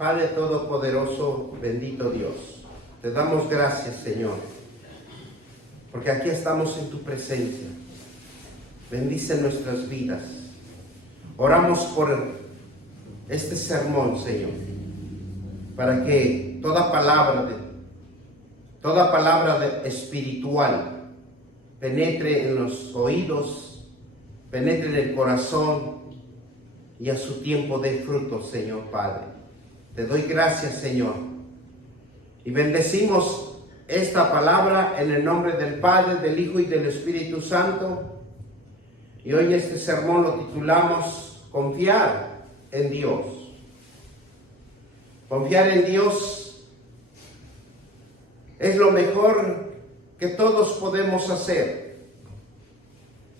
Padre Todopoderoso, bendito Dios, te damos gracias, Señor, porque aquí estamos en tu presencia. Bendice nuestras vidas. Oramos por este sermón, Señor, para que toda palabra espiritual penetre en los oídos, penetre en el corazón y a su tiempo dé fruto, Señor Padre. Te doy gracias, Señor, y bendecimos esta palabra en el nombre del Padre, del Hijo y del Espíritu Santo. Y hoy este sermón lo titulamos Confiar en Dios. Confiar en Dios es lo mejor que todos podemos hacer.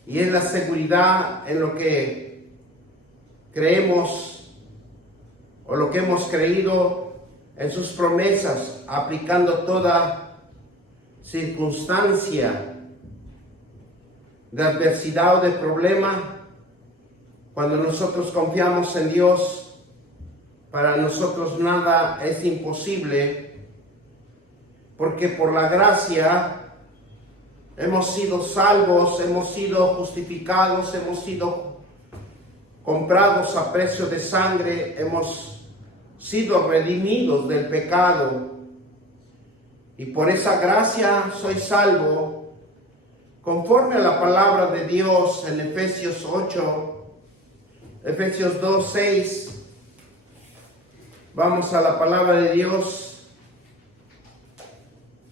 Y es la seguridad en lo que creemos o lo que hemos creído en sus promesas, aplicando toda circunstancia de adversidad o de problema. Cuando nosotros confiamos en Dios, para nosotros nada es imposible, porque por la gracia hemos sido salvos, hemos sido justificados, hemos sido comprados a precio de sangre, hemos sido redimidos del pecado, y por esa gracia soy salvo. Conforme a la palabra de Dios en Efesios 2:6, vamos a la palabra de Dios,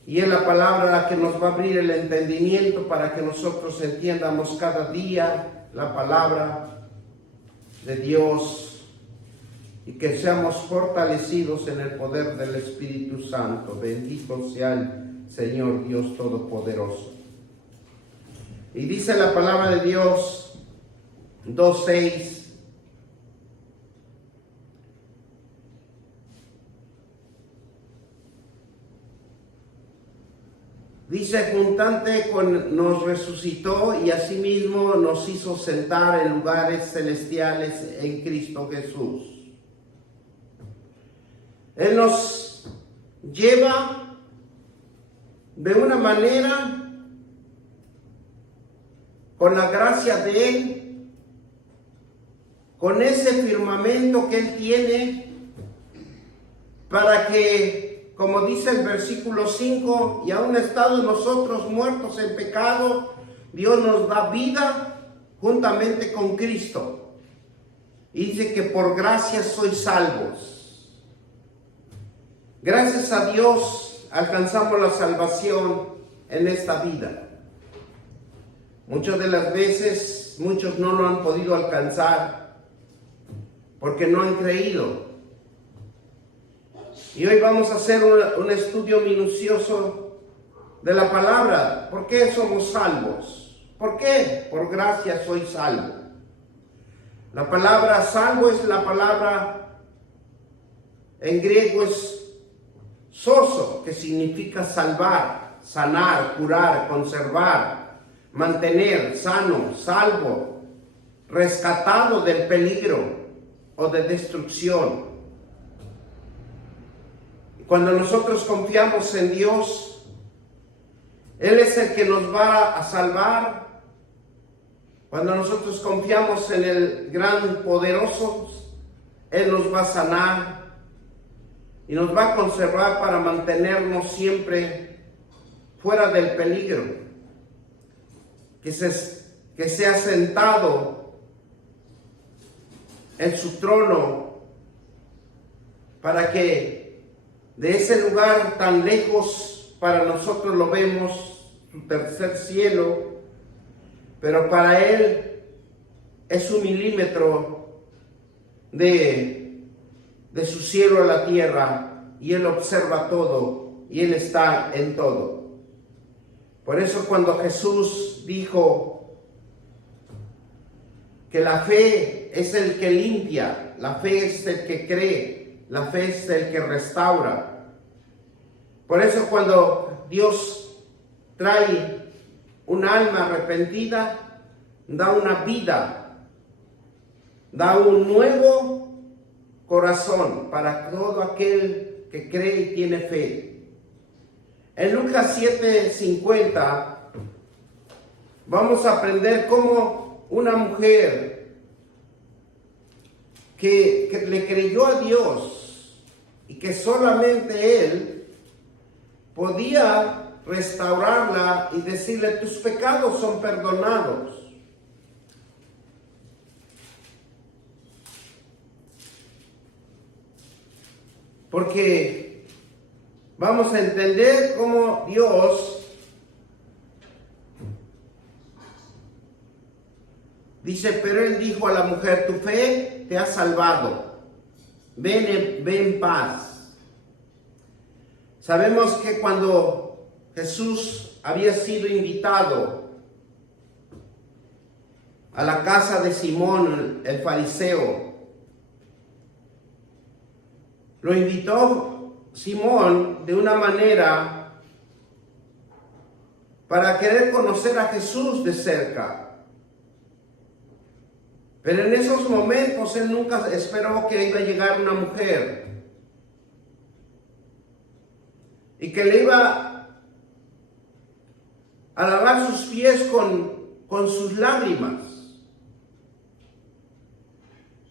y es la palabra la que nos va a abrir el entendimiento para que nosotros entiendamos cada día la palabra de Dios y que seamos fortalecidos en el poder del Espíritu Santo. Bendito sea el Señor Dios Todopoderoso. Y dice la palabra de Dios 2:6. Dice, juntante nos resucitó y asimismo nos hizo sentar en lugares celestiales en Cristo Jesús. Él nos lleva de una manera, con la gracia de Él, con ese firmamento que Él tiene, para que, como dice el versículo 5, y aun estando nosotros muertos en pecado, Dios nos da vida juntamente con Cristo. Y dice que por gracia sois salvos. Gracias a Dios alcanzamos la salvación en esta vida. Muchas de las veces, muchos no lo han podido alcanzar porque no han creído. Y hoy vamos a hacer un estudio minucioso de la palabra. ¿Por qué somos salvos? ¿Por qué? Por gracia soy salvo. La palabra salvo es la palabra, en griego es sozo, que significa salvar, sanar, curar, conservar, mantener, sano, salvo, rescatado del peligro o de destrucción. Cuando nosotros confiamos en Dios, Él es el que nos va a salvar. Cuando nosotros confiamos en el gran poderoso, Él nos va a sanar y nos va a conservar para mantenernos siempre fuera del peligro. Que sea sentado en su trono, para que de ese lugar tan lejos para nosotros lo vemos, su tercer cielo, pero para Él es un milímetro de su cielo a la tierra, y Él observa todo y Él está en todo. Por eso cuando Jesús dijo que la fe es el que limpia, la fe es el que cree, la fe es el que restaura. Por eso cuando Dios trae un alma arrepentida, da una vida, da un nuevo corazón para todo aquel que cree y tiene fe. En Lucas 7:50 vamos a aprender cómo una mujer que le creyó a Dios y que solamente Él podía restaurarla y decirle: tus pecados son perdonados. Porque vamos a entender cómo Dios dice: pero Él dijo a la mujer, tu fe te ha salvado, ven en paz. Sabemos que cuando Jesús había sido invitado a la casa de Simón el fariseo, lo invitó Simón de una manera para querer conocer a Jesús de cerca. Pero en esos momentos él nunca esperó que iba a llegar una mujer y que le iba a lavar sus pies con sus lágrimas.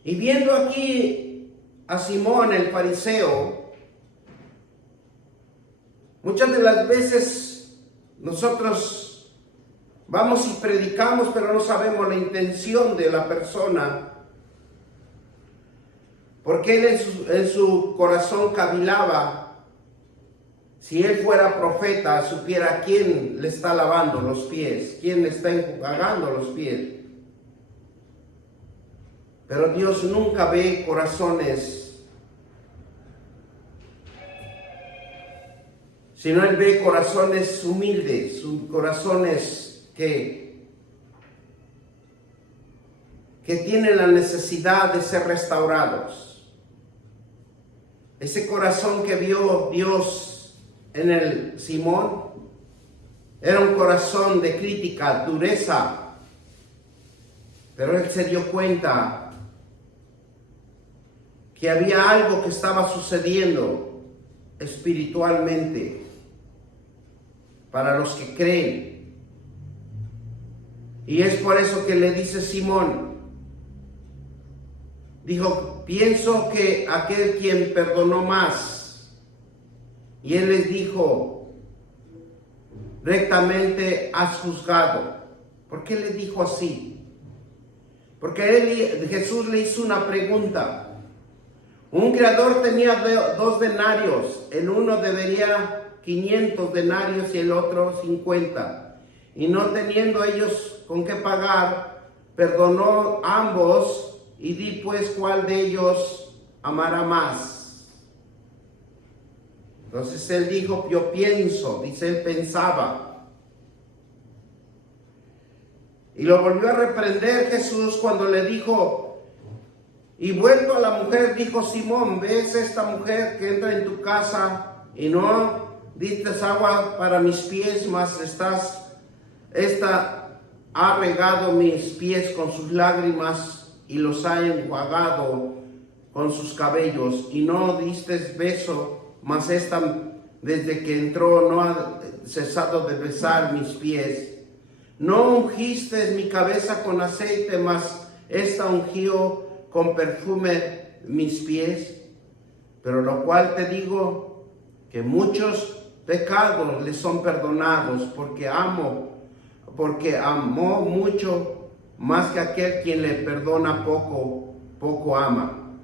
Y viendo aquí a Simón el fariseo, muchas de las veces nosotros vamos y predicamos, pero no sabemos la intención de la persona, porque él en su corazón cavilaba. Si él fuera profeta, supiera quién le está lavando los pies, quién le está enjuagando los pies. Pero Dios nunca ve corazones, sino Él ve corazones humildes, corazones que tienen la necesidad de ser restaurados. Ese corazón que vio Dios en el Simón era un corazón de crítica, dureza, pero él se dio cuenta que había algo que estaba sucediendo espiritualmente para los que creen. Y es por eso que le dice Simón, dijo, pienso que aquel quien perdonó más. Y él les dijo, rectamente has juzgado. ¿Por qué le dijo así? Porque Jesús le hizo una pregunta. Un creador tenía 2 denarios, el uno debería 500 denarios y el otro 50. Y no teniendo ellos con qué pagar, perdonó ambos y di pues cuál de ellos amará más. Entonces él dijo, yo pienso, dice él pensaba. Y lo volvió a reprender Jesús cuando le dijo, y vuelto a la mujer, dijo Simón, ¿ves esta mujer que entra en tu casa y no diste agua para mis pies, mas esta ha regado mis pies con sus lágrimas y los ha enjuagado con sus cabellos, y no diste beso, mas esta desde que entró no ha cesado de besar mis pies. No ungiste mi cabeza con aceite, mas esta ungió con perfume mis pies. Pero lo cual te digo, que muchos pecados le son perdonados, porque amó mucho, más que aquel quien le perdona poco ama.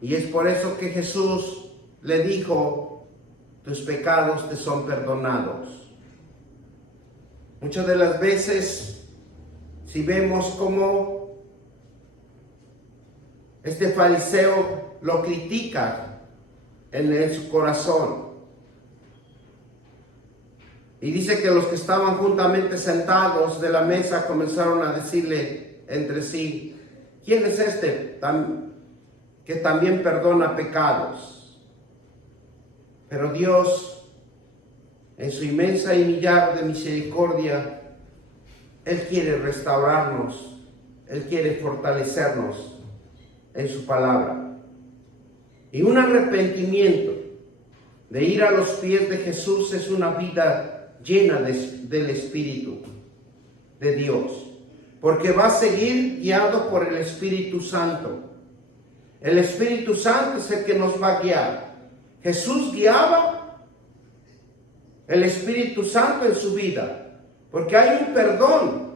Y es por eso que Jesús le dijo, tus pecados te son perdonados. Muchas de las veces, si vemos cómo este fariseo lo critica en su corazón. Y dice que los que estaban juntamente sentados de la mesa comenzaron a decirle entre sí, ¿quién es este que también perdona pecados? Pero Dios, en su inmensa y millar de misericordia, Él quiere restaurarnos, Él quiere fortalecernos en su palabra. Y un arrepentimiento de ir a los pies de Jesús es una vida llena del Espíritu de Dios, porque va a seguir guiado por el Espíritu Santo. El Espíritu Santo es el que nos va a guiar. Jesús guiaba el Espíritu Santo en su vida, porque hay un perdón,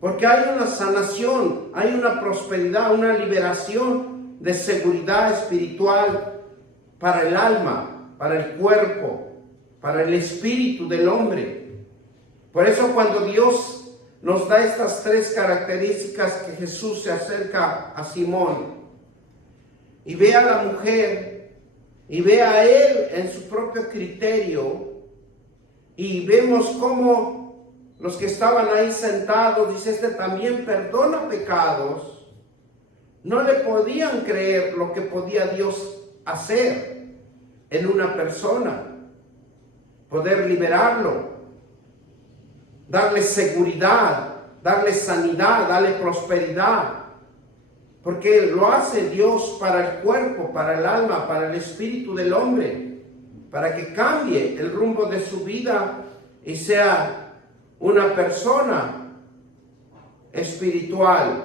porque hay una sanación, hay una prosperidad, una liberación de seguridad espiritual para el alma, para el cuerpo, para el espíritu del hombre. Por eso cuando Dios nos da estas tres características, que Jesús se acerca a Simón y ve a la mujer y ve a él en su propio criterio, y vemos cómo los que estaban ahí sentados, dice, este también perdona pecados, no le podían creer lo que podía Dios hacer en una persona, poder liberarlo, darle seguridad, darle sanidad, darle prosperidad, porque lo hace Dios para el cuerpo, para el alma, para el espíritu del hombre, para que cambie el rumbo de su vida y sea una persona espiritual,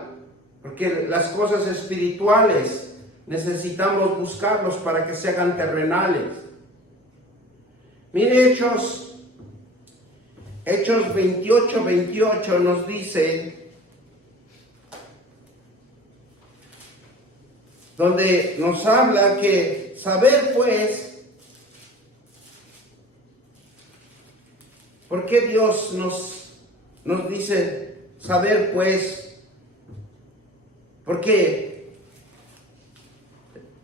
porque las cosas espirituales necesitamos buscarlos para que se hagan terrenales. Mire, Hechos 28 nos dice, donde nos habla que saber pues, ¿por qué Dios nos dice saber pues? Porque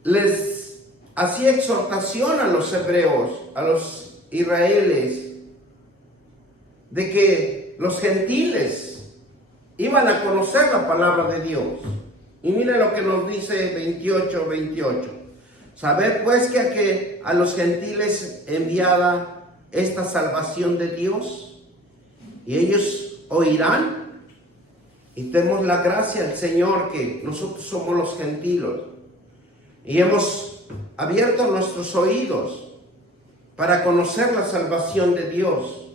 les hacía exhortación a los hebreos, a los israelíes, de que los gentiles iban a conocer la palabra de Dios. Y mire lo que nos dice 28. Saber pues que a los gentiles enviada esta salvación de Dios, y ellos oirán. Y tenemos la gracia del Señor que nosotros somos los gentiles y hemos abierto nuestros oídos para conocer la salvación de Dios,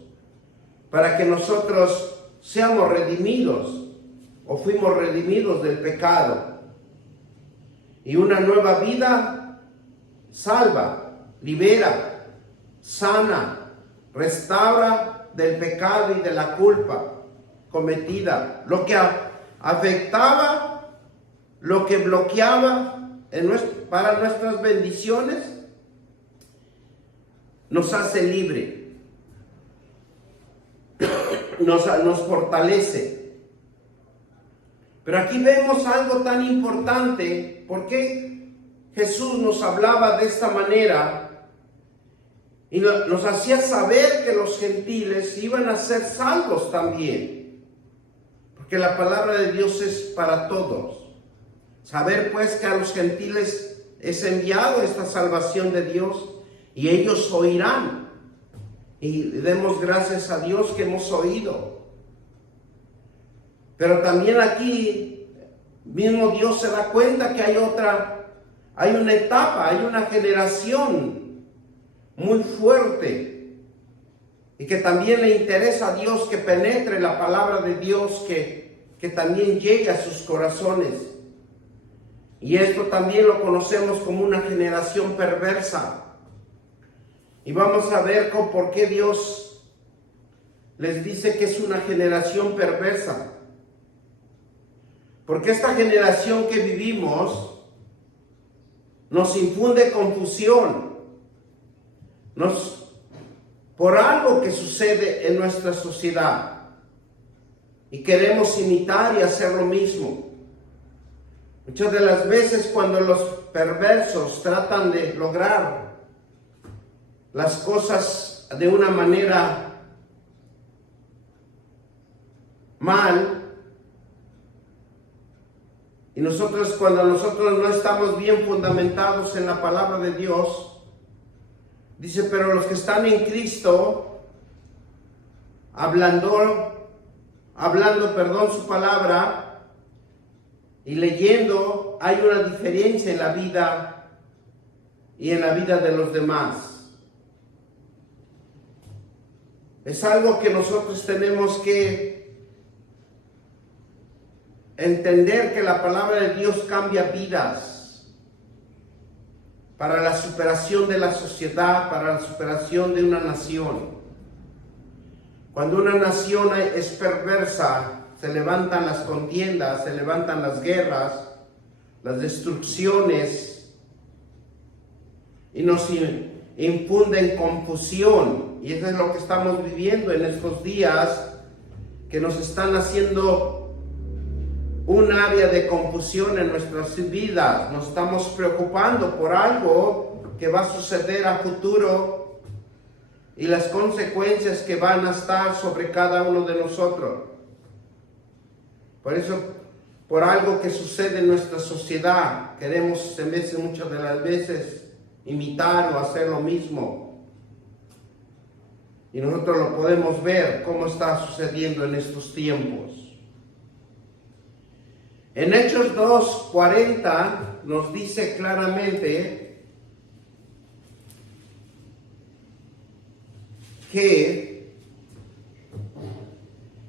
para que nosotros seamos redimidos o fuimos redimidos del pecado, y una nueva vida salva, libera, sana, restaura del pecado y de la culpa cometida, lo que afectaba, lo que bloqueaba para nuestras bendiciones, nos hace libre, nos fortalece. Pero aquí vemos algo tan importante. ¿Por qué Jesús nos hablaba de esta manera? Y nos hacía saber que los gentiles iban a ser salvos también, porque la palabra de Dios es para todos. Saber pues que a los gentiles es enviado esta salvación de Dios, y ellos oirán. Y demos gracias a Dios que hemos oído. Pero también aquí mismo Dios se da cuenta que hay una etapa, hay una generación muy fuerte, y que también le interesa a Dios que penetre la palabra de Dios, que también llegue a sus corazones. Y esto también lo conocemos como una generación perversa. Y vamos a ver por qué Dios les dice que es una generación perversa. Porque esta generación que vivimos nos infunde confusión, por algo que sucede en nuestra sociedad, y queremos imitar y hacer lo mismo. Muchas de las veces cuando los perversos tratan de lograr las cosas de una manera mal, y cuando nosotros no estamos bien fundamentados en la palabra de Dios, dice, pero los que están en Cristo, hablando su palabra y leyendo, hay una diferencia en la vida y en la vida de los demás. Es algo que nosotros tenemos que entender, que la palabra de Dios cambia vidas para la superación de la sociedad, para la superación de una nación. Cuando una nación es perversa, se levantan las contiendas, se levantan las guerras, las destrucciones, y nos infunden confusión. Y eso es lo que estamos viviendo en estos días, que nos están haciendo un área de confusión en nuestras vidas. Nos estamos preocupando por algo que va a suceder a futuro y las consecuencias que van a estar sobre cada uno de nosotros. Por eso, por algo que sucede en nuestra sociedad, queremos muchas de las veces imitar o hacer lo mismo. Y nosotros lo podemos ver cómo está sucediendo en estos tiempos. En Hechos 2:40 nos dice claramente que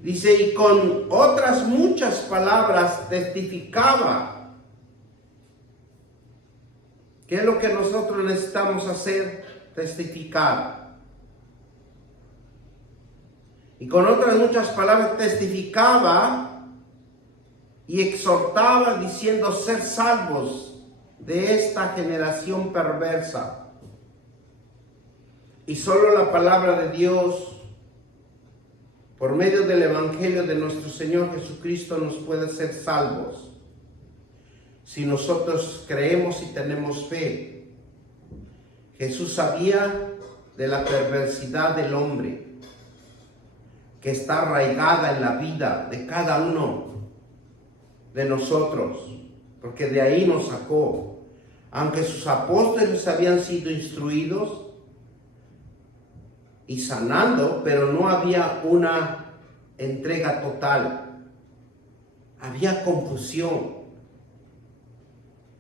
dice, y con otras muchas palabras testificaba. ¿Qué es lo que nosotros necesitamos hacer? Testificar. Y con otras muchas palabras testificaba y exhortaba, diciendo, ser salvos de esta generación perversa. Y solo la palabra de Dios, por medio del Evangelio de nuestro Señor Jesucristo, nos puede hacer salvos. Si nosotros creemos y tenemos fe. Jesús sabía de la perversidad del hombre, que está arraigada en la vida de cada uno de nosotros, porque de ahí nos sacó. Aunque sus apóstoles habían sido instruidos y sanando, pero no había una entrega total. Había confusión,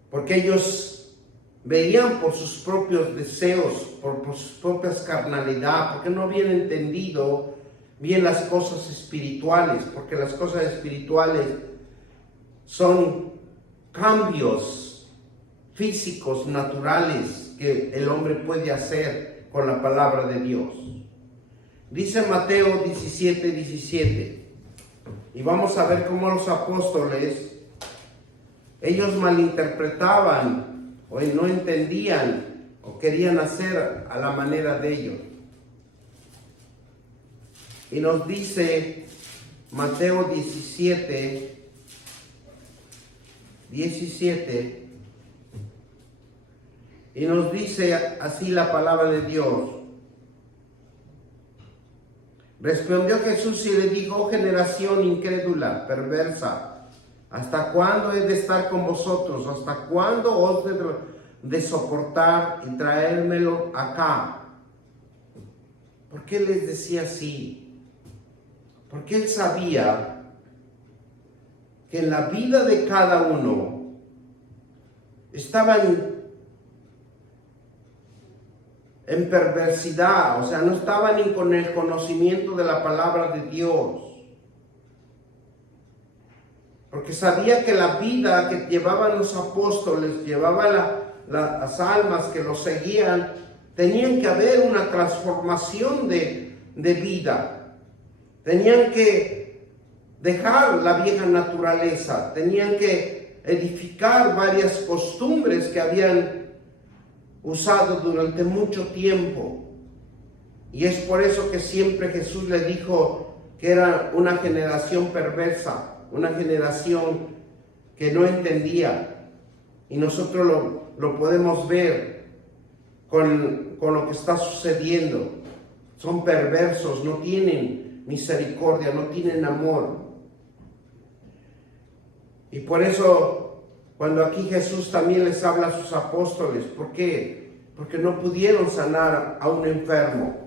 porque ellos veían por sus propios deseos, por sus propias carnalidad, porque no habían entendido bien las cosas espirituales, porque las cosas espirituales son cambios físicos, naturales, que el hombre puede hacer con la palabra de Dios. Dice Mateo 17:17, y vamos a ver cómo los apóstoles, ellos malinterpretaban o no entendían o querían hacer a la manera de ellos. Y nos dice Mateo 17, y nos dice así la palabra de Dios. Respondió Jesús y le dijo, oh generación incrédula, perversa, ¿hasta cuándo he de estar con vosotros? ¿Hasta cuándo os de soportar y traérmelo acá? ¿Por qué les decía así? Porque él sabía que en la vida de cada uno estaban en perversidad, o sea, no estaban ni con el conocimiento de la palabra de Dios. Porque sabía que la vida que llevaban los apóstoles, llevaban las almas que los seguían, tenían que haber una transformación de vida. Tenían que dejar la vieja naturaleza, tenían que edificar varias costumbres que habían usado durante mucho tiempo. Y es por eso que siempre Jesús le dijo que era una generación perversa, una generación que no entendía. Y nosotros lo podemos ver con lo que está sucediendo. Son perversos, no tienen misericordia, no tienen amor. Y por eso, cuando aquí Jesús también les habla a sus apóstoles, ¿por qué? Porque no pudieron sanar a un enfermo.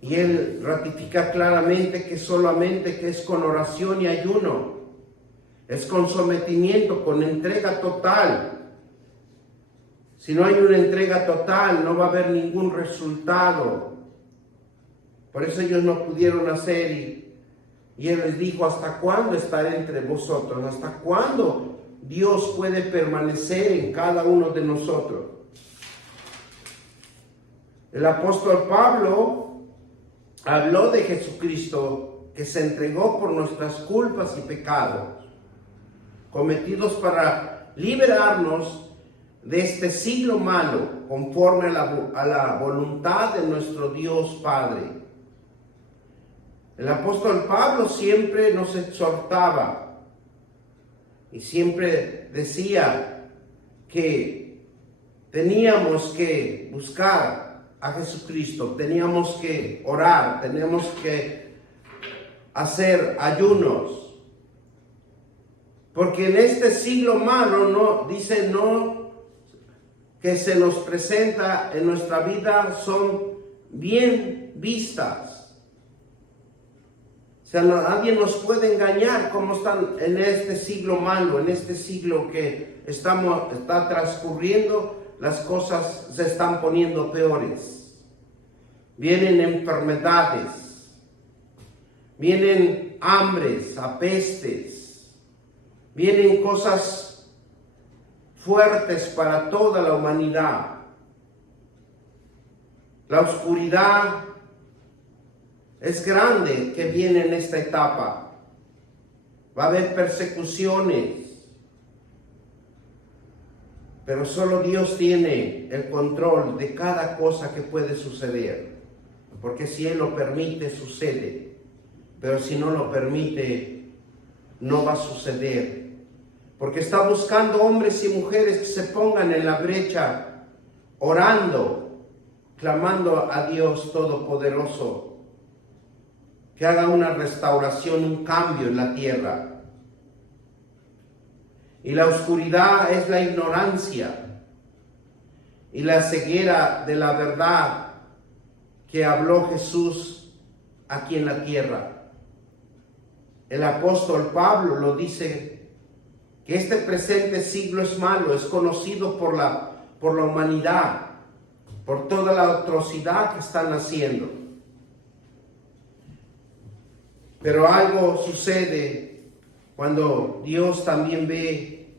Y Él ratifica claramente que solamente que es con oración y ayuno, es con sometimiento, con entrega total, Si no hay una entrega total, no va a haber ningún resultado. Por eso ellos no pudieron hacer y Él les dijo, ¿hasta cuándo estaré entre vosotros? ¿Hasta cuándo Dios puede permanecer en cada uno de nosotros? El apóstol Pablo habló de Jesucristo que se entregó por nuestras culpas y pecados, cometidos para liberarnos de este siglo malo, conforme a la voluntad de nuestro Dios Padre. El apóstol Pablo siempre nos exhortaba y siempre decía que teníamos que buscar a Jesucristo, teníamos que orar, teníamos que hacer ayunos, porque en este siglo malo que se nos presenta en nuestra vida son bien vistas. O sea, nadie nos puede engañar cómo están en este siglo malo, en este siglo que está transcurriendo, las cosas se están poniendo peores. Vienen enfermedades, vienen hambres, apestes, vienen cosas fuertes para toda la humanidad. La oscuridad es grande que viene en esta etapa. Va a haber persecuciones, pero solo Dios tiene el control de cada cosa que puede suceder, porque si Él lo permite, sucede, pero si no lo permite, no va a suceder, porque está buscando hombres y mujeres que se pongan en la brecha, orando, clamando a Dios Todopoderoso, que haga una restauración, un cambio en la tierra. Y la oscuridad es la ignorancia y la ceguera de la verdad que habló Jesús aquí en la tierra. El apóstol Pablo lo dice, que este presente siglo es malo, es conocido por la humanidad, por toda la atrocidad que están haciendo. Pero algo sucede cuando Dios también ve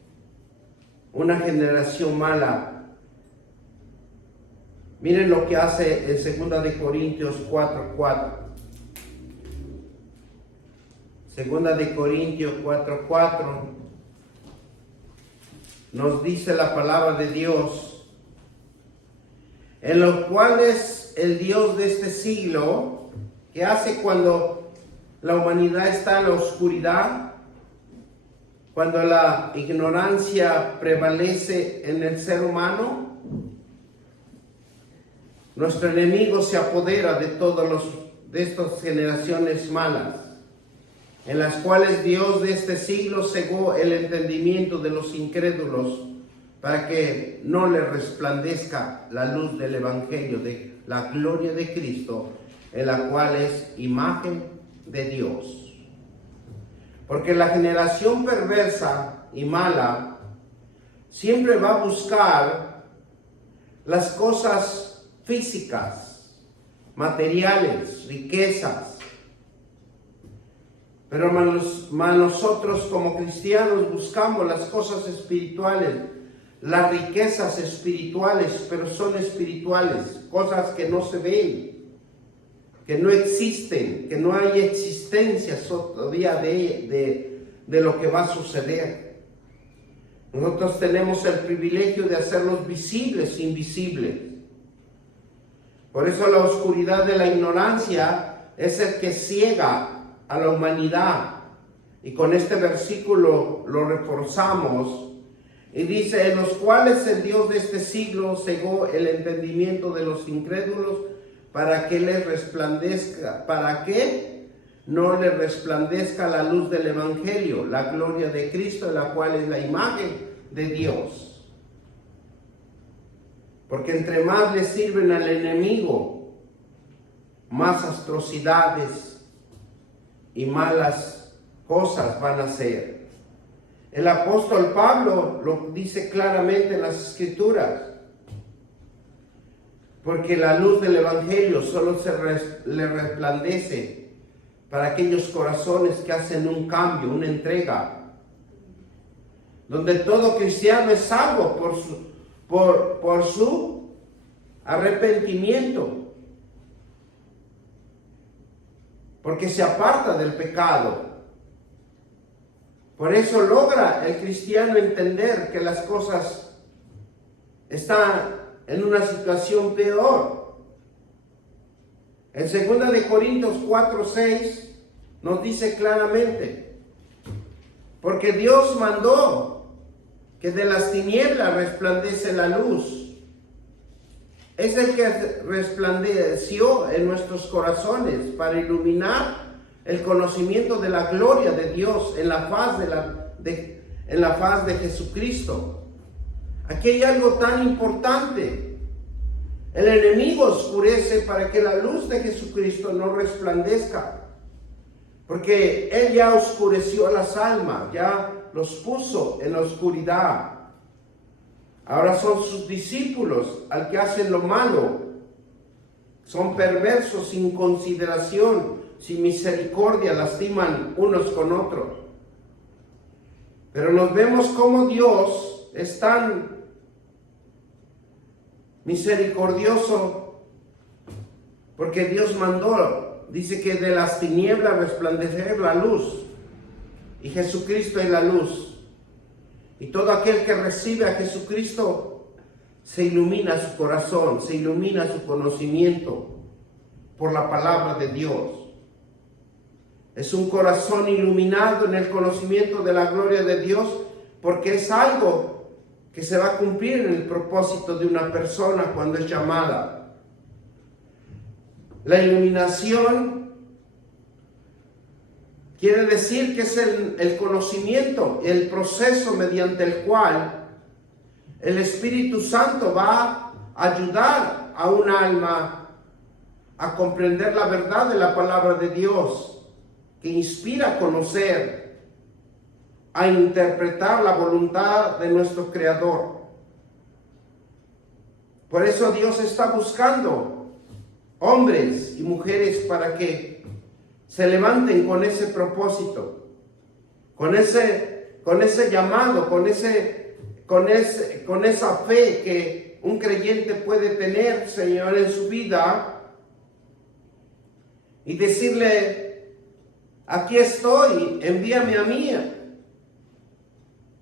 una generación mala. Miren lo que hace en 2 Corintios 4:4. 2 Corintios 4:4 nos dice la palabra de Dios, en lo cual es el Dios de este siglo, que hace cuando la humanidad está en la oscuridad, cuando la ignorancia prevalece en el ser humano, nuestro enemigo se apodera de de estas generaciones malas, en las cuales Dios de este siglo cegó el entendimiento de los incrédulos, para que no les resplandezca la luz del evangelio de la gloria de Cristo, en la cual es imagen de Dios. Porque la generación perversa y mala siempre va a buscar las cosas físicas, materiales, riquezas. Pero nosotros como cristianos buscamos las cosas espirituales, las riquezas espirituales, pero son espirituales, cosas que no se ven, que no existen, que no hay existencia todavía de lo que va a suceder. Nosotros tenemos el privilegio de hacerlos visibles, invisibles. Por eso la oscuridad de la ignorancia es el que ciega a la humanidad. Y con este versículo lo reforzamos. Y dice, en los cuales el Dios de este siglo cegó el entendimiento de los incrédulos, para que les resplandezca, para que no les resplandezca la luz del evangelio, la gloria de Cristo, la cual es la imagen de Dios. Porque entre más le sirven al enemigo, más atrocidades y malas cosas van a hacer. El apóstol Pablo lo dice claramente en las Escrituras. porque la luz del Evangelio solo le resplandece para aquellos corazones que hacen un cambio, una entrega, donde todo cristiano es salvo por su arrepentimiento, porque se aparta del pecado. Por eso logra el cristiano entender que las cosas están en una situación peor. En 2 de Corintios 4:6 nos dice claramente, porque Dios mandó que de las tinieblas resplandece la luz. Es el que resplandeció en nuestros corazones para iluminar el conocimiento de la gloria de Dios en la faz de Jesucristo. Aquí hay algo tan importante. El enemigo oscurece para que la luz de Jesucristo no resplandezca, porque Él ya oscureció las almas, ya los puso en la oscuridad. Ahora son sus discípulos al que hacen lo malo. Son perversos, sin consideración, sin misericordia, lastiman unos con otros. Pero nos vemos como Dios es tan misericordioso, porque Dios mandó, dice que de las tinieblas resplandecer la luz, y Jesucristo es la luz. Y todo aquel que recibe a Jesucristo, se ilumina su corazón, se ilumina su conocimiento por la palabra de Dios. Es un corazón iluminado en el conocimiento de la gloria de Dios, porque es algo que se va a cumplir en el propósito de una persona cuando es llamada. La iluminación quiere decir que es el conocimiento, el proceso mediante el cual el Espíritu Santo va a ayudar a un alma a comprender la verdad de la palabra de Dios, que inspira a conocer, a interpretar la voluntad de nuestro Creador. Por eso Dios está buscando hombres y mujeres para que se levanten con ese propósito, con ese llamado, con esa fe que un creyente puede tener, Señor, en su vida, y decirle: aquí estoy, envíame a mí,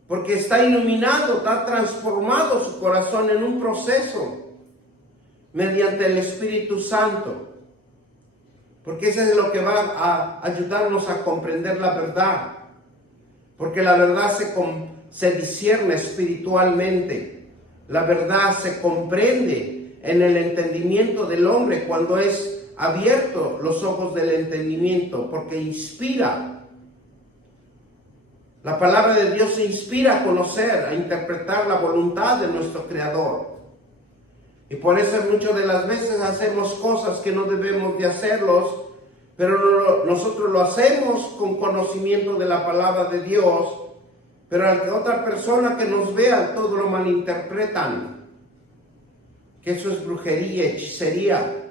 porque está iluminado, está transformado su corazón en un proceso mediante el Espíritu Santo. Porque eso es lo que va a ayudarnos a comprender la verdad. Porque la verdad se discierne espiritualmente. La verdad se comprende en el entendimiento del hombre cuando es abierto los ojos del entendimiento, porque inspira. La palabra de Dios se inspira a conocer, a interpretar la voluntad de nuestro Creador. Y por eso muchas de las veces hacemos cosas que no debemos de hacerlos, pero nosotros lo hacemos con conocimiento de la palabra de Dios, pero a otra persona que nos vea todo lo malinterpretan, que eso es brujería, hechicería.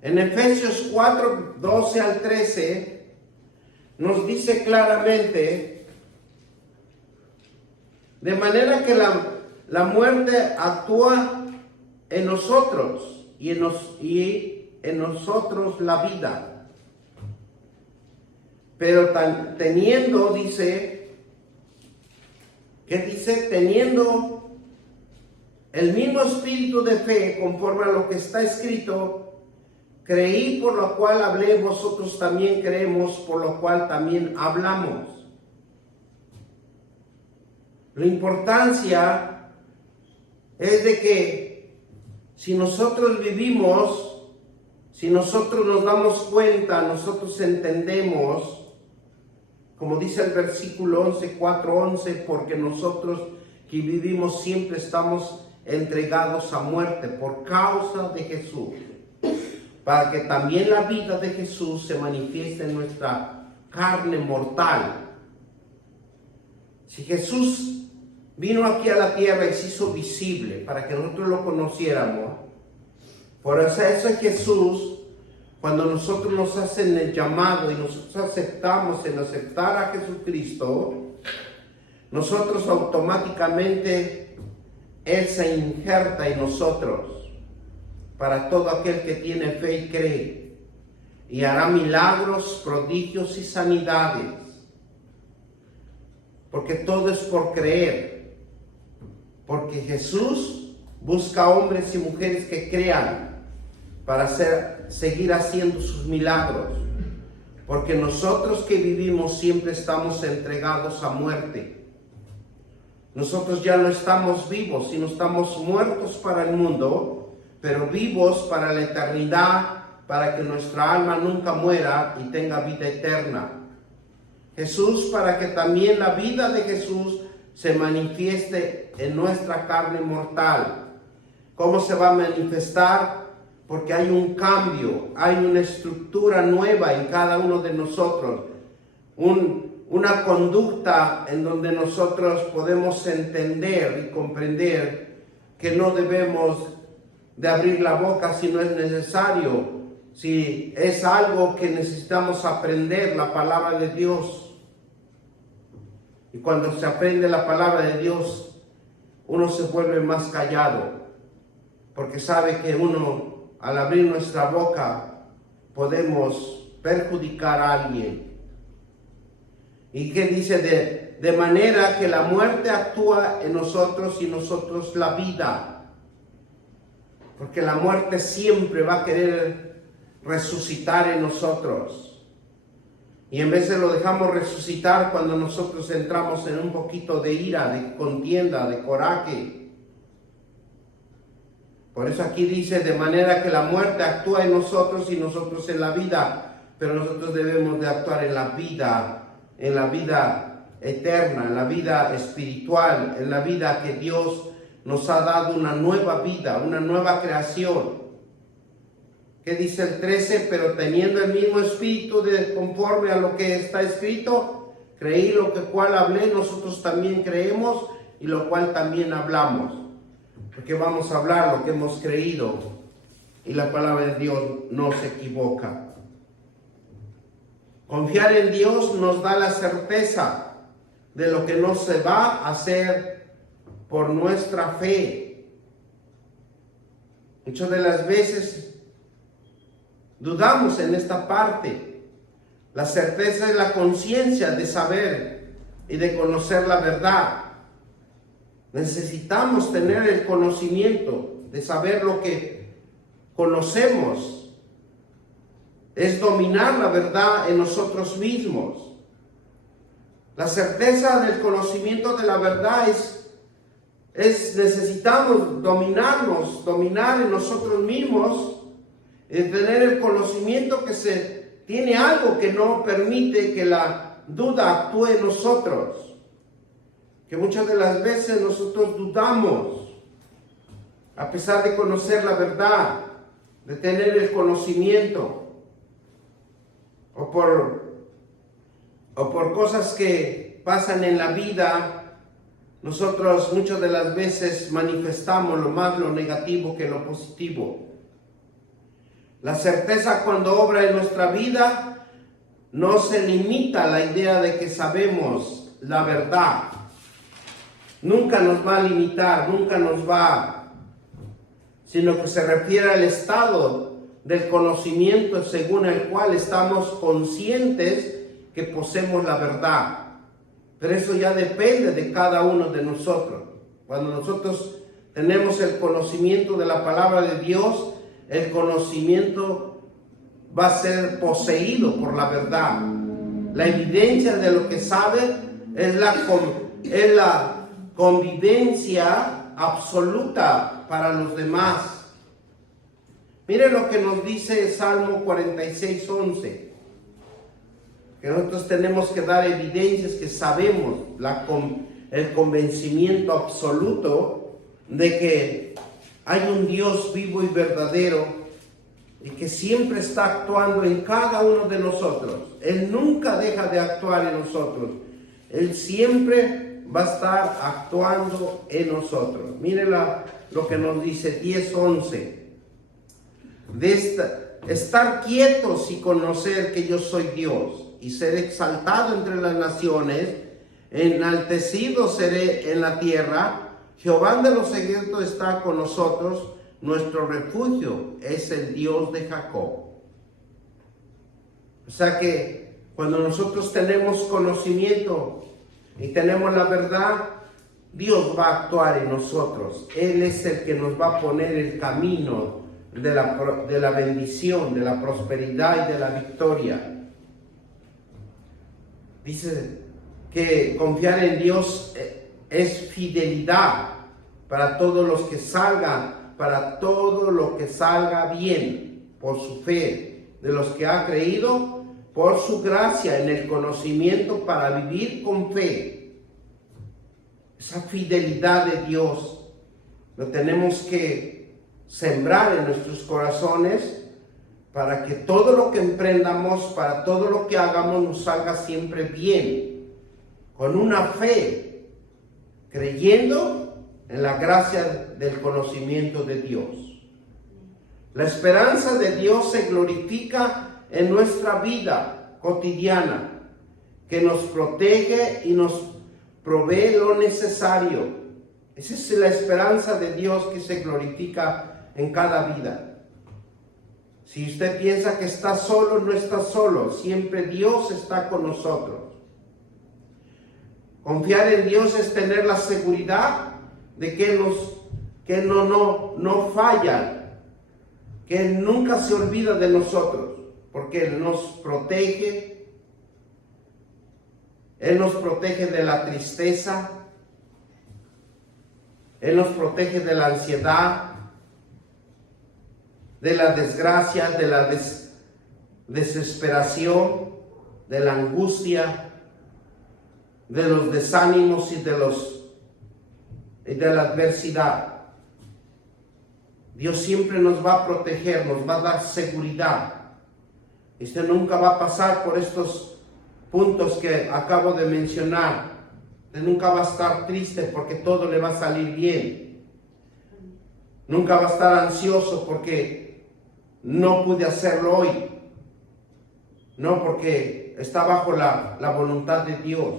En Efesios 4, 12 al 13, nos dice claramente, de manera que la muerte actúa en nosotros y en nosotros la vida. Pero teniendo, teniendo el mismo espíritu de fe, conforme a lo que está escrito, creí, por lo cual hablé, vosotros también creemos, por lo cual también hablamos. La importancia es de que si nosotros vivimos, si nosotros nos damos cuenta, nosotros entendemos, como dice el versículo 11, 4:11, porque nosotros que vivimos siempre estamos entregados a muerte por causa de Jesús, para que también la vida de Jesús se manifieste en nuestra carne mortal. Si Jesús vino aquí a la tierra y se hizo visible para que nosotros lo conociéramos. Por eso es Jesús, cuando nosotros nos hacen el llamado y nosotros aceptamos en aceptar a Jesucristo, nosotros automáticamente Él se injerta en nosotros para todo aquel que tiene fe y cree, y hará milagros, prodigios y sanidades, porque todo es por creer, porque Jesús busca hombres y mujeres que crean para seguir haciendo sus milagros, porque nosotros que vivimos siempre estamos entregados a muerte. Nosotros ya no estamos vivos, sino estamos muertos para el mundo, pero vivos para la eternidad, para que nuestra alma nunca muera y tenga vida eterna. Jesús, para que también la vida de Jesús se manifieste en nuestra carne mortal. ¿Cómo se va a manifestar? Porque hay un cambio, hay una estructura nueva en cada uno de nosotros, una conducta en donde nosotros podemos entender y comprender que no debemos de abrir la boca si no es necesario, si es algo que necesitamos aprender, la palabra de Dios. Y cuando se aprende la palabra de Dios, uno se vuelve más callado, porque sabe que uno, al abrir nuestra boca, podemos perjudicar a alguien. ¿Y qué dice? De manera que la muerte actúa en nosotros y nosotros la vida. Porque la muerte siempre va a querer resucitar en nosotros. Y en vez de lo dejamos resucitar cuando nosotros entramos en un poquito de ira, de contienda, de coraje. Por eso aquí dice, de manera que la muerte actúa en nosotros y nosotros en la vida. Pero nosotros debemos de actuar en la vida eterna, en la vida espiritual, en la vida que Dios nos ha dado, una nueva vida, una nueva creación. ¿Qué dice el 13? Pero teniendo el mismo espíritu conforme a lo que está escrito, creí lo que cual hablé, nosotros también creemos y lo cual también hablamos. Porque vamos a hablar lo que hemos creído y la palabra de Dios no se equivoca. Confiar en Dios nos da la certeza de lo que no se va a hacer por nuestra fe. Muchas de las veces dudamos en esta parte. La certeza es la conciencia de saber y de conocer la verdad. Necesitamos tener el conocimiento de saber lo que conocemos. Es dominar la verdad en nosotros mismos. La certeza del conocimiento de la verdad necesitamos dominar en nosotros mismos, tener el conocimiento que tiene algo que no permite que la duda actúe en nosotros. Que muchas de las veces nosotros dudamos, a pesar de conocer la verdad, de tener el conocimiento, o por cosas que pasan en la vida, nosotros muchas de las veces manifestamos lo negativo que lo positivo. La certeza cuando obra en nuestra vida no se limita a la idea de que sabemos la verdad. Nunca nos va a limitar, sino que se refiere al estado del conocimiento según el cual estamos conscientes que poseemos la verdad. Pero eso ya depende de cada uno de nosotros. Cuando nosotros tenemos el conocimiento de la palabra de Dios, el conocimiento va a ser poseído por la verdad. La evidencia de lo que sabe es la convivencia absoluta para los demás. Mire lo que nos dice Salmo 46:11. Que nosotros tenemos que dar evidencias que sabemos, el convencimiento absoluto de que hay un Dios vivo y verdadero y que siempre está actuando en cada uno de nosotros. Él nunca deja de actuar en nosotros. Él siempre va a estar actuando en nosotros. Mire lo que nos dice 10:11. Estar quietos y conocer que yo soy Dios y ser exaltado entre las naciones, enaltecido seré en la tierra. Jehová de los ejércitos está con nosotros, nuestro refugio es el Dios de Jacob. O sea que cuando nosotros tenemos conocimiento y tenemos la verdad, Dios va a actuar en nosotros. Él es el que nos va a poner el camino de la bendición, de la prosperidad y de la victoria. Dice que confiar en Dios es fidelidad para todos los que salgan, para todo lo que salga bien, por su fe, de los que ha creído, por su gracia en el conocimiento para vivir con fe. Esa fidelidad de Dios lo tenemos que sembrar en nuestros corazones para que todo lo que emprendamos, para todo lo que hagamos nos salga siempre bien, con una fe, creyendo en la gracia del conocimiento de Dios. La esperanza de Dios se glorifica en nuestra vida cotidiana, que nos protege y nos provee lo necesario. Esa es la esperanza de Dios que se glorifica en cada vida. Si usted piensa que está solo, no está solo. Siempre Dios está con nosotros. Confiar en Dios es tener la seguridad de que Él no falla, que Él nunca se olvida de nosotros, porque Él nos protege. Él nos protege de la tristeza. Él nos protege de la ansiedad, de la desgracia, de la desesperación, de la angustia, de los desánimos y de la adversidad. Dios siempre nos va a proteger, nos va a dar seguridad. Usted nunca va a pasar por estos puntos que acabo de mencionar. Usted nunca va a estar triste porque todo le va a salir bien. Nunca va a estar ansioso porque no pude hacerlo hoy. No, porque está bajo la voluntad de Dios.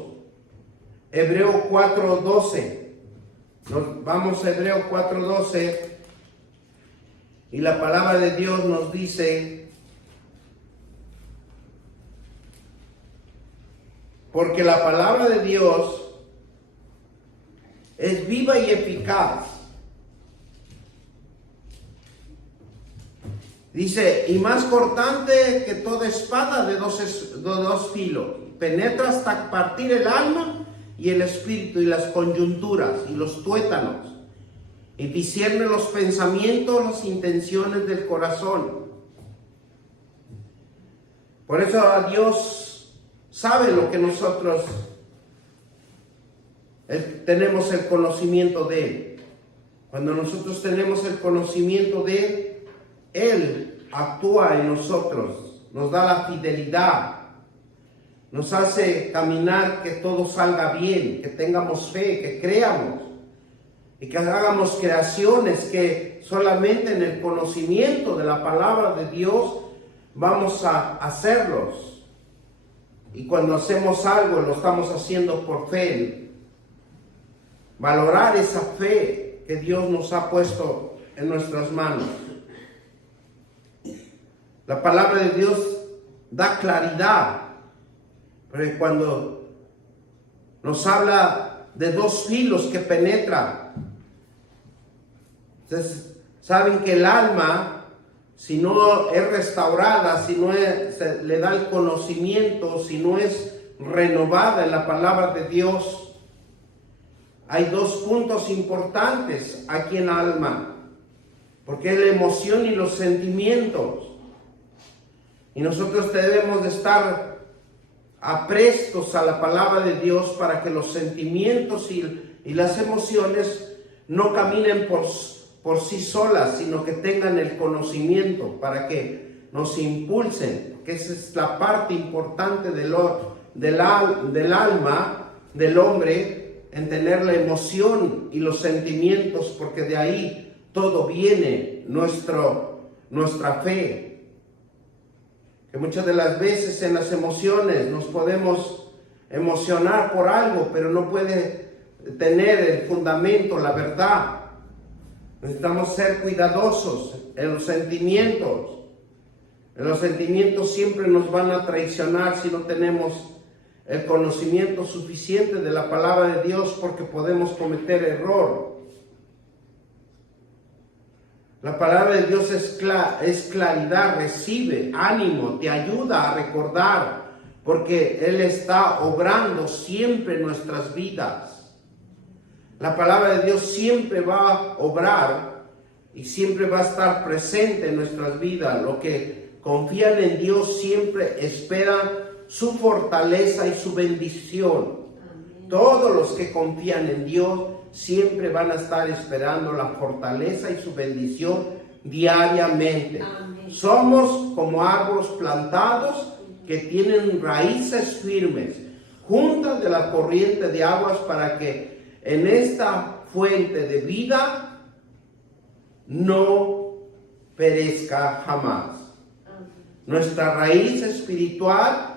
Hebreo 4:12. Vamos a Hebreo 4:12. Y la palabra de Dios nos dice: porque la palabra de Dios es viva y eficaz. Dice, y más cortante que toda espada de dos filos. Penetra hasta partir el alma y el espíritu y las coyunturas y los tuétanos. Y discierne los pensamientos, las intenciones del corazón. Por eso Dios sabe lo que nosotros tenemos el conocimiento de Él. Cuando nosotros tenemos el conocimiento de Él, Él actúa en nosotros, nos da la fidelidad, nos hace caminar, que todo salga bien, que tengamos fe, que creamos y que hagamos creaciones que solamente en el conocimiento de la palabra de Dios vamos a hacerlos. Y cuando hacemos algo, lo estamos haciendo por fe. Valorar esa fe que Dios nos ha puesto en nuestras manos. La palabra de Dios da claridad, pero cuando nos habla de dos filos que penetran, ustedes saben que el alma, si no es restaurada, si no se le da el conocimiento, si no es renovada en la palabra de Dios, hay dos puntos importantes aquí en el alma, porque es la emoción y los sentimientos. Y nosotros debemos de estar aprestos a la palabra de Dios para que los sentimientos y las emociones no caminen por sí solas, sino que tengan el conocimiento para que nos impulsen, que esa es la parte importante del alma del hombre, en tener la emoción y los sentimientos, porque de ahí todo viene nuestra fe. Que muchas de las veces en las emociones nos podemos emocionar por algo, pero no puede tener el fundamento, la verdad. Necesitamos ser cuidadosos en los sentimientos. Los sentimientos siempre nos van a traicionar si no tenemos el conocimiento suficiente de la palabra de Dios, porque podemos cometer error. La palabra de Dios es claridad, recibe, ánimo, te ayuda a recordar, porque Él está obrando siempre en nuestras vidas. La palabra de Dios siempre va a obrar y siempre va a estar presente en nuestras vidas. Los que confían en Dios siempre esperan su fortaleza y su bendición. Amén. Todos los que confían en Dios siempre van a estar esperando la fortaleza y su bendición diariamente. Amén. Somos como árboles plantados que tienen raíces firmes, juntas de la corriente de aguas, para que en esta fuente de vida no perezca jamás. Amén. Nuestra raíz espiritual,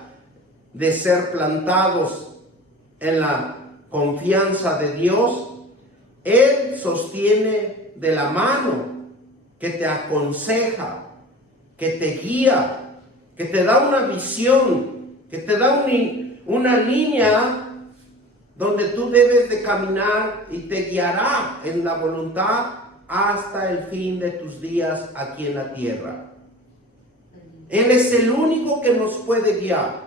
de ser plantados en la confianza de Dios, Él sostiene de la mano, que te aconseja, que te guía, que te da una visión, que te da una línea donde tú debes de caminar, y te guiará en la voluntad hasta el fin de tus días aquí en la tierra. Él es el único que nos puede guiar.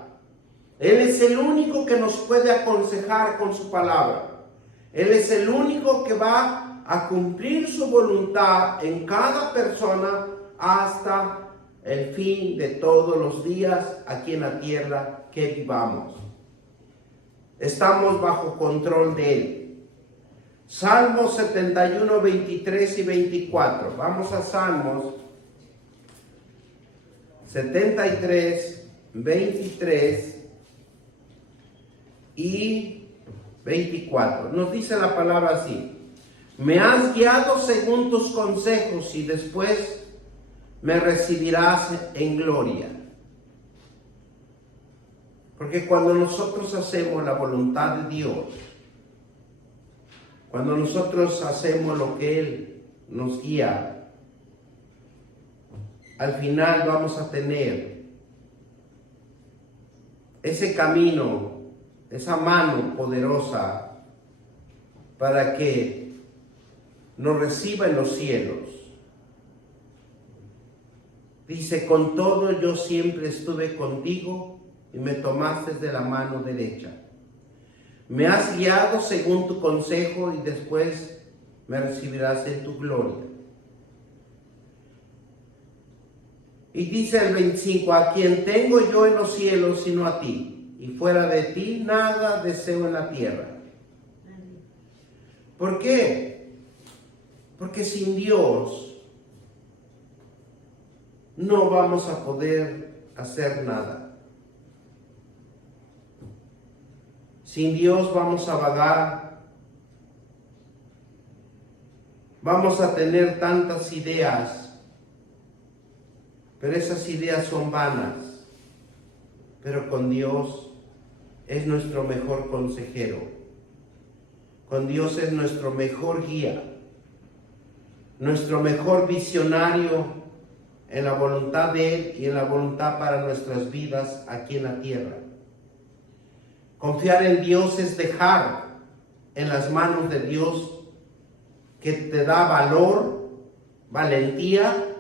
Él es el único que nos puede aconsejar con su palabra. Él es el único que va a cumplir su voluntad en cada persona hasta el fin de todos los días aquí en la tierra que vivamos. Estamos bajo control de Él. Salmos 71, 23 y 24. Vamos a Salmos 73, 23 y 24. Nos dice la palabra así: me has guiado según tus consejos, y después me recibirás en gloria. Porque cuando nosotros hacemos la voluntad de Dios, cuando nosotros hacemos lo que Él nos guía, al final vamos a tener ese camino, esa mano poderosa para que nos reciba en los cielos. Dice: con todo yo siempre estuve contigo y me tomaste de la mano derecha. Me has guiado según tu consejo, y después me recibirás en tu gloria. Y dice el 25: a quien tengo yo en los cielos sino a ti, y fuera de ti nada deseo en la tierra. ¿Por qué? Porque sin Dios no vamos a poder hacer nada. Sin Dios vamos a vagar, vamos a tener tantas ideas, pero esas ideas son vanas. Pero con Dios es nuestro mejor consejero. Con Dios es nuestro mejor guía, nuestro mejor visionario en la voluntad de Él y en la voluntad para nuestras vidas aquí en la tierra. Confiar en Dios es dejar en las manos de Dios, que te da valor, valentía,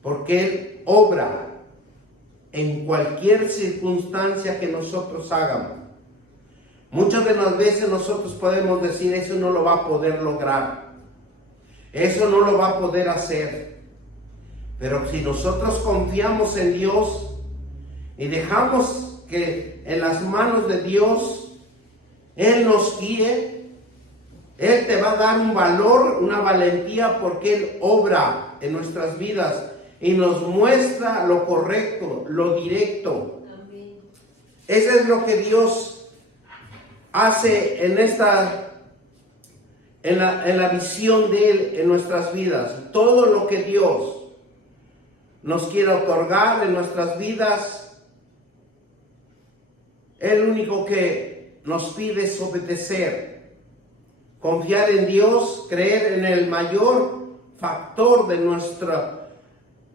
porque Él obra en cualquier circunstancia que nosotros hagamos. Muchas de las veces nosotros podemos decir: eso no lo va a poder lograr, eso no lo va a poder hacer. Pero si nosotros confiamos en Dios y dejamos que en las manos de Dios Él nos guíe, Él te va a dar un valor, una valentía, porque Él obra en nuestras vidas y nos muestra lo correcto, lo directo. Amén. Eso es lo que Dios hace en esta en la visión de Él en nuestras vidas. Todo lo que Dios nos quiere otorgar en nuestras vidas, el único que nos pide es obedecer, confiar en Dios, creer en el mayor factor de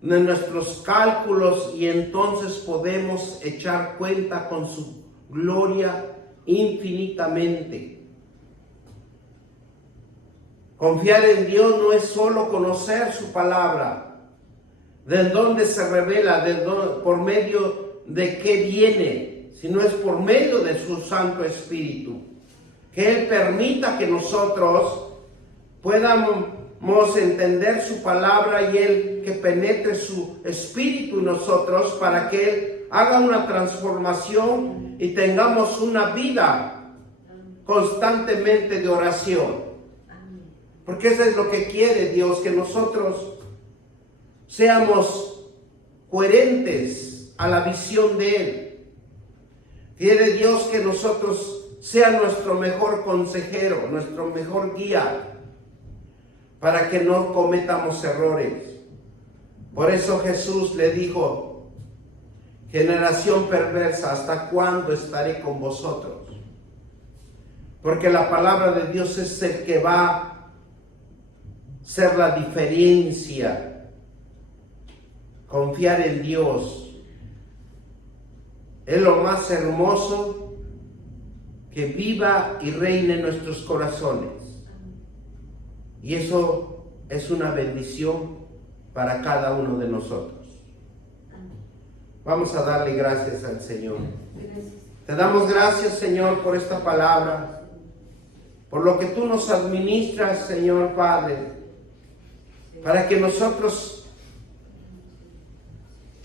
nuestros cálculos, y entonces podemos echar cuenta con su gloria infinitamente. Confiar en Dios no es solo conocer su palabra, de dónde se revela, por medio de qué viene, sino es por medio de su Santo Espíritu. Que Él permita que nosotros podamos entender su palabra y Él que penetre su Espíritu en nosotros para que Él haga una transformación y tengamos una vida constantemente de oración. Porque eso es lo que quiere Dios, que nosotros seamos coherentes a la visión de Él. Quiere Dios que nosotros sea nuestro mejor consejero, nuestro mejor guía, para que no cometamos errores. Por eso Jesús le dijo: generación perversa, ¿hasta cuándo estaré con vosotros? Porque la palabra de Dios es el que va a ser la diferencia. Confiar en Dios es lo más hermoso que viva y reine en nuestros corazones. Y eso es una bendición para cada uno de nosotros. Vamos a darle gracias al Señor. Te damos gracias, Señor, por esta palabra, por lo que tú nos administras, Señor Padre, para que nosotros,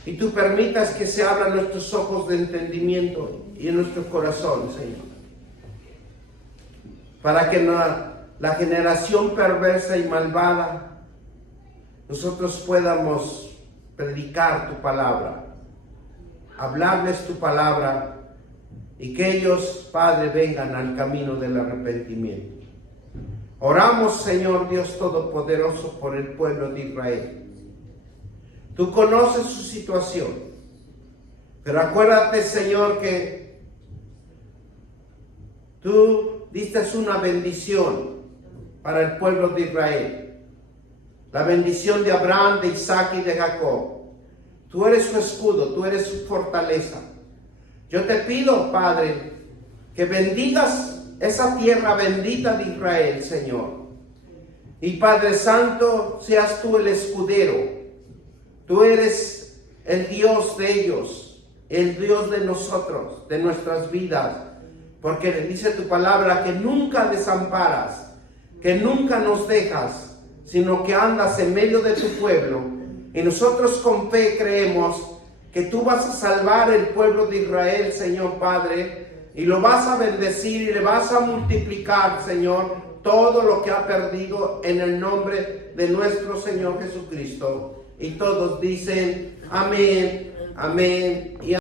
y tú permitas que se abran nuestros ojos de entendimiento y en nuestro corazón, Señor, para que la generación perversa y malvada, nosotros podamos predicar tu palabra, hablarles tu palabra, y que ellos, Padre, vengan al camino del arrepentimiento. Oramos, Señor Dios Todopoderoso, por el pueblo de Israel. Tú conoces su situación, pero acuérdate, Señor, que tú diste una bendición para el pueblo de Israel. La bendición de Abraham, de Isaac y de Jacob. Tú eres su escudo, tú eres su fortaleza. Yo te pido, Padre, que bendigas esa tierra bendita de Israel, Señor. Y Padre Santo, seas tú el escudero. Tú eres el Dios de ellos, el Dios de nosotros, de nuestras vidas. Porque dice tu palabra que nunca desamparas, que nunca nos dejas, sino que andas en medio de tu pueblo. Y nosotros con fe creemos que tú vas a salvar el pueblo de Israel, Señor Padre, y lo vas a bendecir y le vas a multiplicar, Señor, todo lo que ha perdido en el nombre de nuestro Señor Jesucristo. Y todos dicen amén, amén y amén.